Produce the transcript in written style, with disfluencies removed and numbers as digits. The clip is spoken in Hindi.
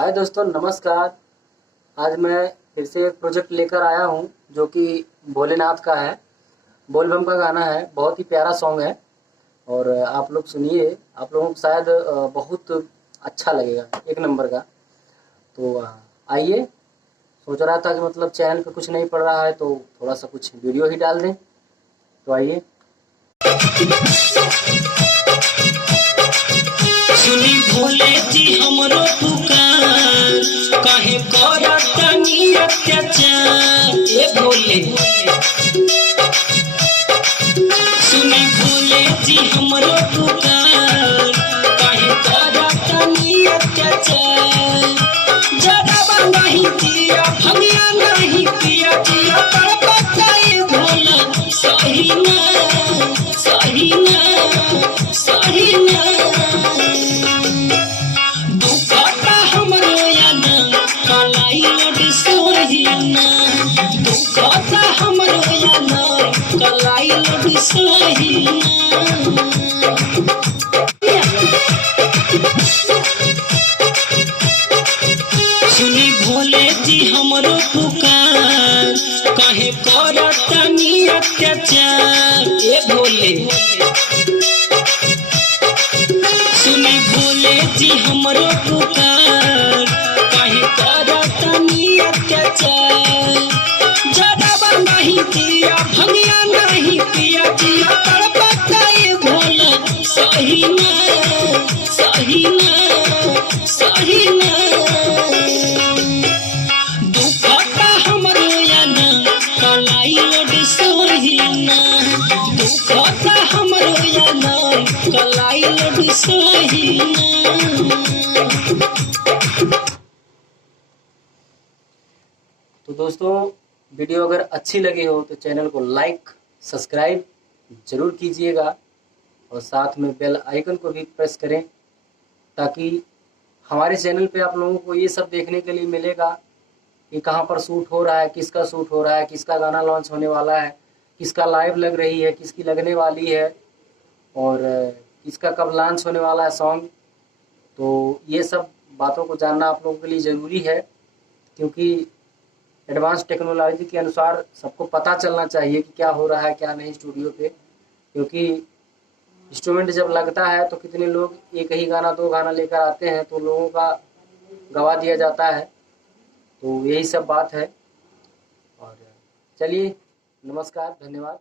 हाय दोस्तों, नमस्कार। आज मैं फिर से एक प्रोजेक्ट लेकर आया हूँ जो कि भोलेनाथ का है। बोलबम का गाना है, बहुत ही प्यारा सॉन्ग है और आप लोग सुनिए। आप लोगों को शायद बहुत अच्छा लगेगा, एक नंबर का। तो आइए, सोच रहा था कि मतलब चैनल पे कुछ नहीं पड़ रहा है तो थोड़ा सा कुछ वीडियो ही डाल दें। तो आइए। सुनी भोले जी हमरो पुकार, काहे करतनी अत्याचार। ए भोले सुनी भोले जी हमरो पुकार, काहे करतनी अत्याचार। जड़वा नहीं दिया, भंगिया नहीं पिया, जिया तड़पताए भोला। सही ना सही ना सही ना, दुखता हमरो याना कलाई लोड सोहिना। दुखता हमरो याना कलाई लोड सोहिना। सुनी भोले जी हमरो पुकार, काहे करतनी अत्याचार। ए भोले सुनी भोले जी हमरो पुकार, काहे करतनी अत्याचार। जड़वा नहीं दिया, भंगिया नहीं पिया, जिया तड़पताए भोला। सही ना सही ना सही ना, दुखता हमरो याना कलाई लोड सोहिना। दुखता हमरो याना कलाई लोड सोहिना। तो दोस्तों, वीडियो अगर अच्छी लगी हो तो चैनल को लाइक सब्सक्राइब जरूर कीजिएगा और साथ में बेल आइकन को भी प्रेस करें, ताकि हमारे चैनल पे आप लोगों को ये सब देखने के लिए मिलेगा कि कहाँ पर शूट हो रहा है, किसका शूट हो रहा है, किसका गाना लॉन्च होने वाला है, किसका लाइव लग रही है, किसकी लगने वाली है और किसका कब लॉन्च होने वाला है सॉन्ग। तो ये सब बातों को जानना आप लोगों के लिए ज़रूरी है, क्योंकि एडवांस टेक्नोलॉजी के अनुसार सबको पता चलना चाहिए कि क्या हो रहा है क्या नहीं स्टूडियो पे। क्योंकि इंस्ट्रूमेंट जब लगता है तो कितने लोग एक ही गाना दो गाना लेकर आते हैं तो लोगों का गवा दिया जाता है। तो यही सब बात है। और चलिए, नमस्कार, धन्यवाद।